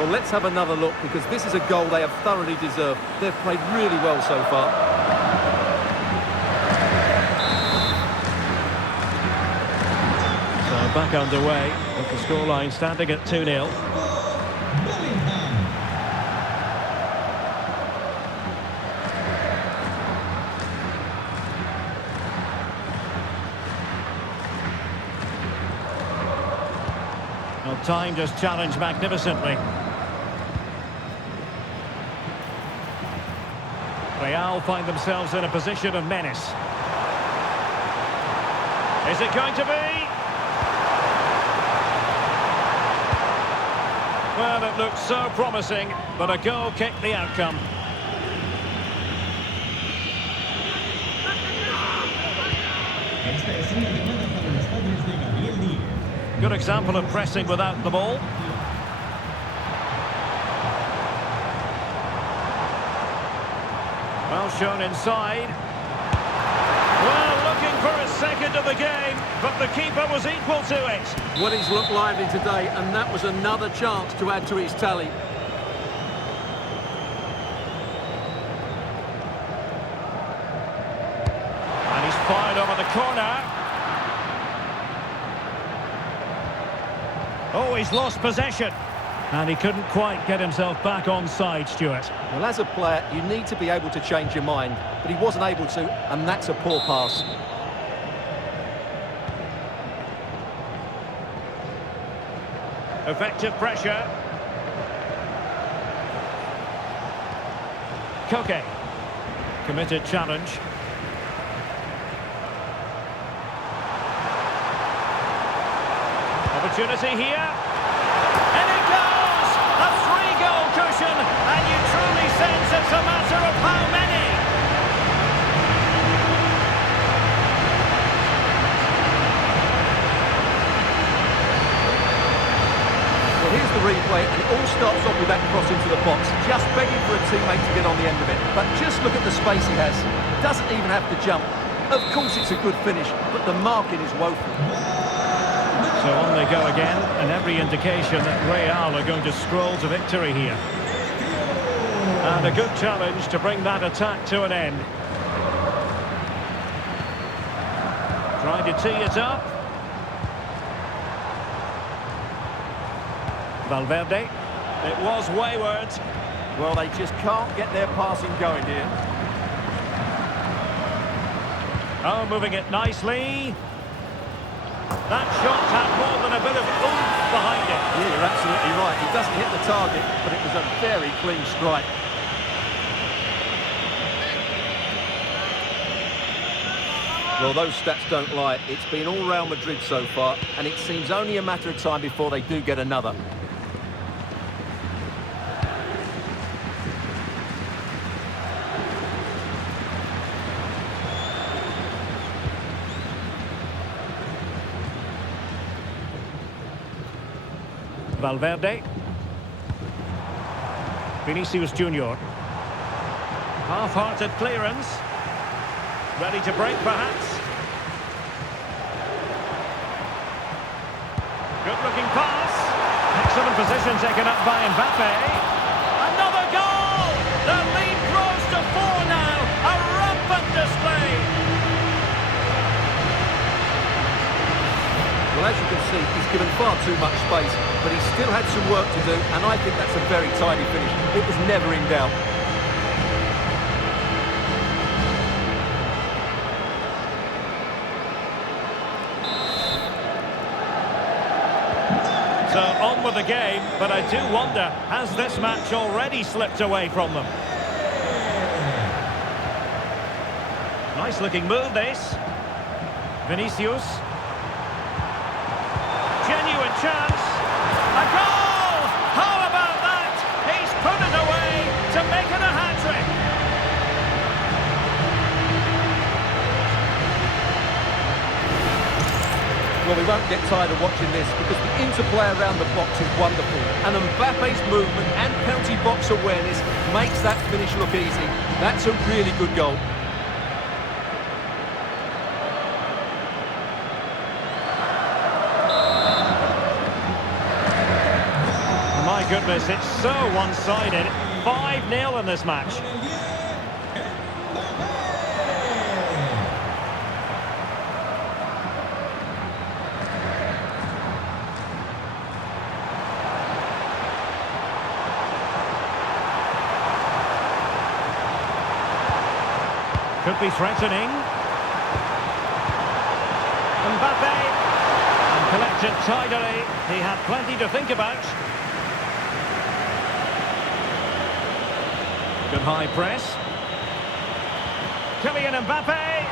Well, let's have another look, because this is a goal they have thoroughly deserved. They've played really well so far. So back underway, with the scoreline standing at 2-0. Well, time just challenged magnificently. Real find themselves in a position of menace. Is it going to be? Well, it looked so promising, but a goal kicked the outcome. Good example of pressing without the ball. Well shown inside. Well, looking for a second of the game, but the keeper was equal to it. Well, he's looked lively today, and that was another chance to add to his tally. And he's fired over the corner. Oh, he's lost possession. And he couldn't quite get himself back on side, Stuart. Well, as a player, you need to be able to change your mind, but he wasn't able to, and that's a poor pass. Effective pressure. Koke. Committed challenge. Opportunity here. And it goes! A 3-goal cushion, and you truly sense it's a matter of how many. Well, here's the replay, and it all starts off with that cross into the box, just begging for a teammate to get on the end of it. But just look at the space he has. Doesn't even have to jump. Of course it's a good finish, but the marking is woeful. So on they go again, and every indication that Real are going to scroll to victory here. And a good challenge to bring that attack to an end. Trying to tee it up. Valverde. It was wayward. Well, they just can't get their passing going here. Oh, moving it nicely. That shot had more than a bit of oomph behind it. Yeah, you're absolutely right. He doesn't hit the target, but it was a very clean strike. Well, those stats don't lie. It's been all Real Madrid so far, and it seems only a matter of time before they do get another. Valverde. Vinicius Junior. Half-hearted clearance. Ready to break, perhaps. Good-looking pass. Excellent position taken up by Mbappe. Another goal! The lead grows to 4 now. A rampant display. Well, as you can see, he's given far too much space, but he still had some work to do, and I think that's a very tidy finish. It was never in doubt. So on with the game, but I do wonder, has this match already slipped away from them? Nice looking move, this. Vinicius. Genuine chance. A goal! How about that? He's put it away to make it a hat-trick. Well, we won't get tired of watching this, because the interplay around the box is wonderful. And Mbappe's movement and penalty box awareness makes that finish look easy. That's a really good goal. goodness, it's so one-sided. 5-0 in this match. Could be threatening. Mbappe. And collected tidily. He had plenty to think about. Good high press. Kylian Mbappe.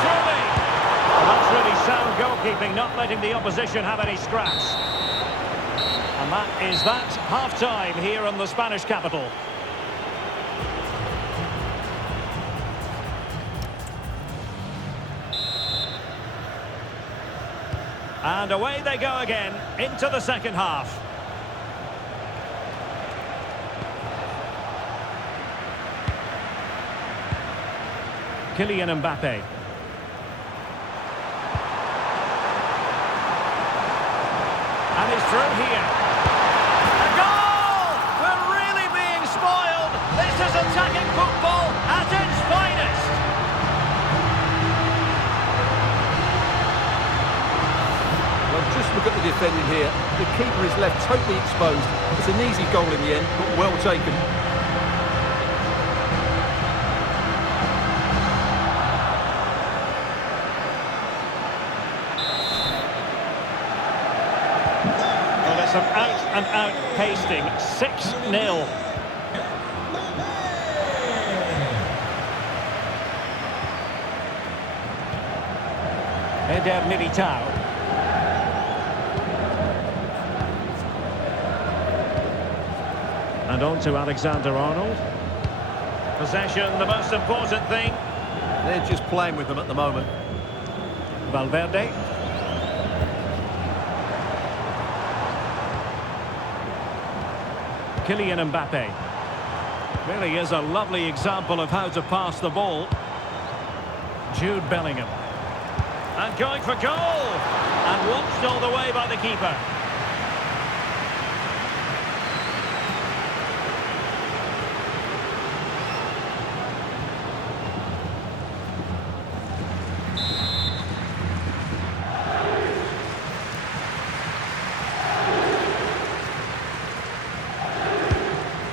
Surely. Well, that's really sound goalkeeping, not letting the opposition have any scraps. And that is that. Half-time here in the Spanish capital. And away they go again, into the second half. Kylian Mbappe. And he's through here. A goal! We're really being spoiled. This is attacking football at its finest. Just look at the defending here. The keeper is left totally exposed. It's an easy goal in the end, but well taken. Well, it's an out-and-out pasting. 6-0. Eder Militao. And on to Alexander-Arnold. Possession, the most important thing. They're just playing with them at the moment. Valverde. Kylian Mbappe. Really is a lovely example of how to pass the ball. Jude Bellingham. And going for goal! And watched all the way by the keeper.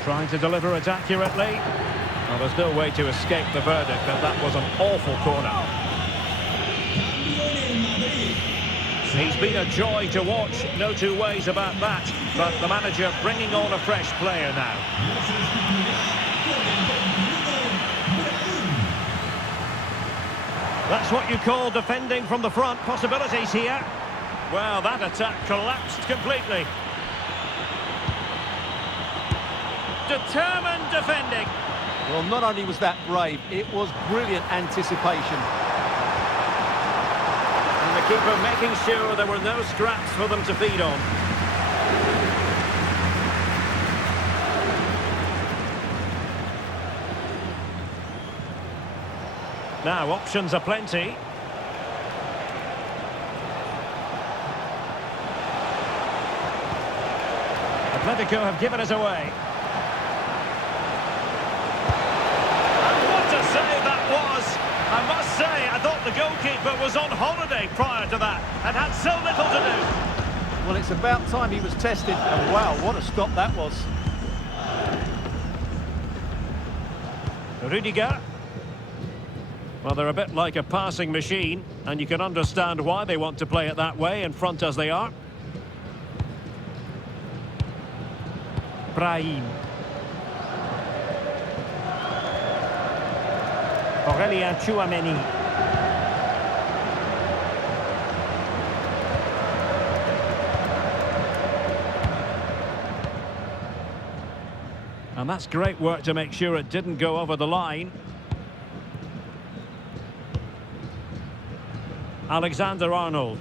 Trying to deliver it accurately. Well, there's no way to escape the verdict, but that was an awful corner. He's been a joy to watch, no two ways about that. But the manager bringing on a fresh player now. That's what you call defending from the front. Possibilities here. Well, that attack collapsed completely. Determined defending. Well, not only was that brave, it was brilliant anticipation. And the keeper making sure there were no scraps for them to feed on. Now, options are plenty. Atletico have given it away. I must say, I thought the goalkeeper was on holiday prior to that and had so little to do. Well, it's about time he was tested, and wow, what a stop that was. Rudiger. Well, they're a bit like a passing machine, and you can understand why they want to play it that way, in front as they are. Brahim. Aurélien Tchouaméni. And that's great work to make sure it didn't go over the line. Alexander-Arnold.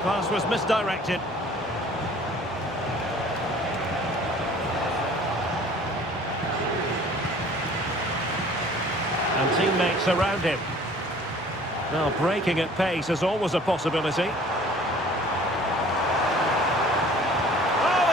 Pass was misdirected. And teammates around him. Now, breaking at pace is always a possibility. Oh,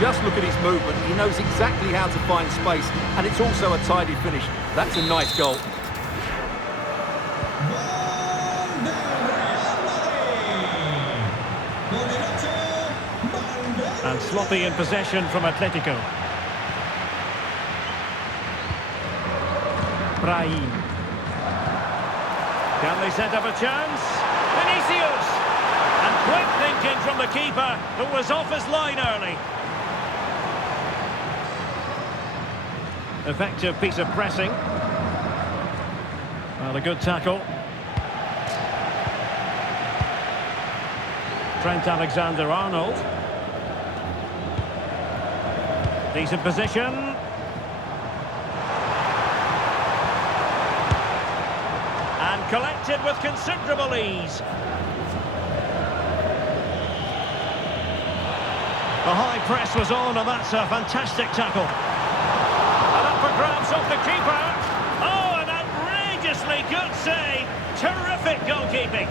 Just look at his movement. He knows exactly how to find space, and it's also a tidy finish. That's a nice goal. And sloppy in possession from Atletico. Brahim. Can they set up a chance? Vinicius! And quick thinking from the keeper, who was off his line early. Effective piece of pressing. Well, a good tackle. Trent Alexander-Arnold. Decent position. And collected with considerable ease. The high press was on, and that's a fantastic tackle. And up for grabs off the keeper. Oh, an outrageously good save. Terrific goalkeeping.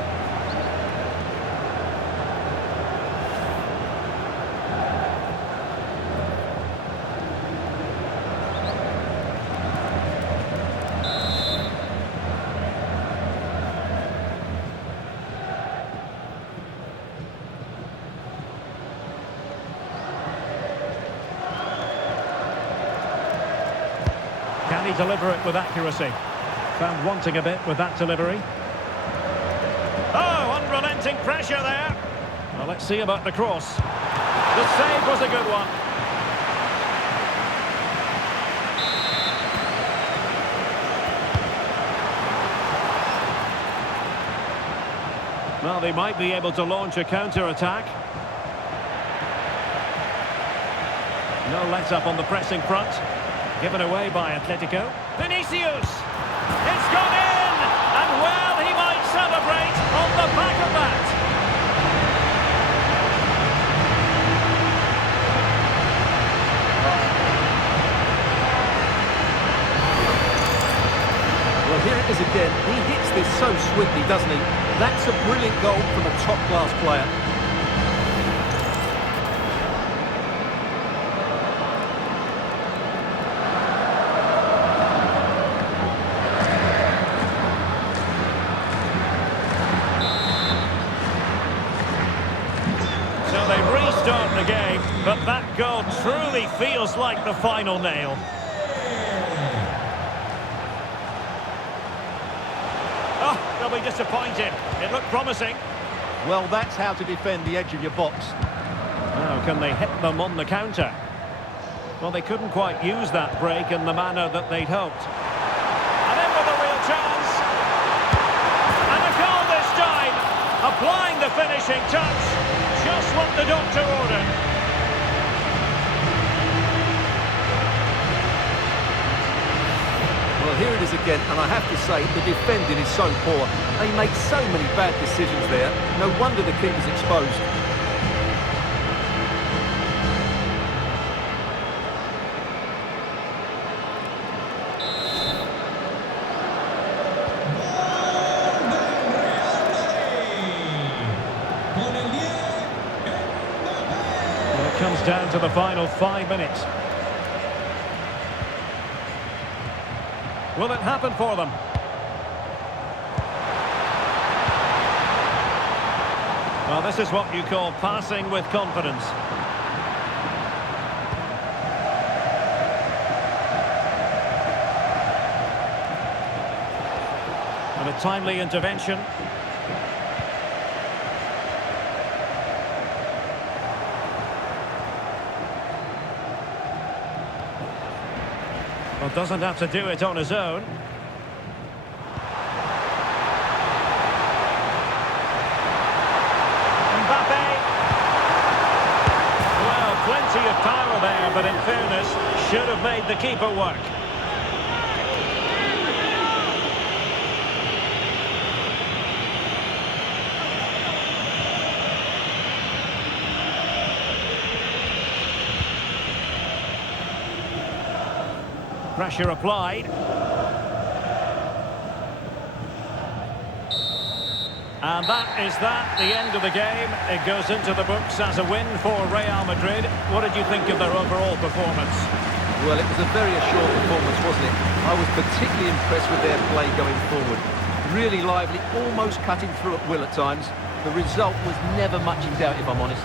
Can he deliver it with accuracy? Found wanting a bit with that delivery. Oh, unrelenting pressure there. Well, let's see about the cross. The save was a good one. Well, they might be able to launch a counter-attack. No let-up on the pressing front. Given away by Atletico. Vinicius! It's gone in! And well, he might celebrate on the back of that. Well, here it is again. He hits this so sweetly, doesn't he? That's a brilliant goal from a top-class player. The game, but that goal truly feels like the final nail. Oh, they'll be disappointed. It looked promising. Well, that's how to defend the edge of your box. Now, can they hit them on the counter? Well, they couldn't quite use that break in the manner that they'd hoped. And in with a real chance. And a goal this time. Applying the finishing touch. Just what the doctor ordered. Well, here it is again, and I have to say, the defending is so poor. They make so many bad decisions there. No wonder the keeper's exposed. Comes down to the final 5 minutes. Will it happen for them? Well, this is what you call passing with confidence. And a timely intervention. Well, doesn't have to do it on his own. Mbappe! Well, plenty of power there, but in fairness, should have made the keeper work. Pressure applied. And that is the end of the game. It goes into the books as a win for Real Madrid. What did you think of their overall performance? Well, it was a very assured performance, wasn't it? I was particularly impressed with their play going forward. Really lively, almost cutting through at will at times. The result was never much in doubt, if I'm honest.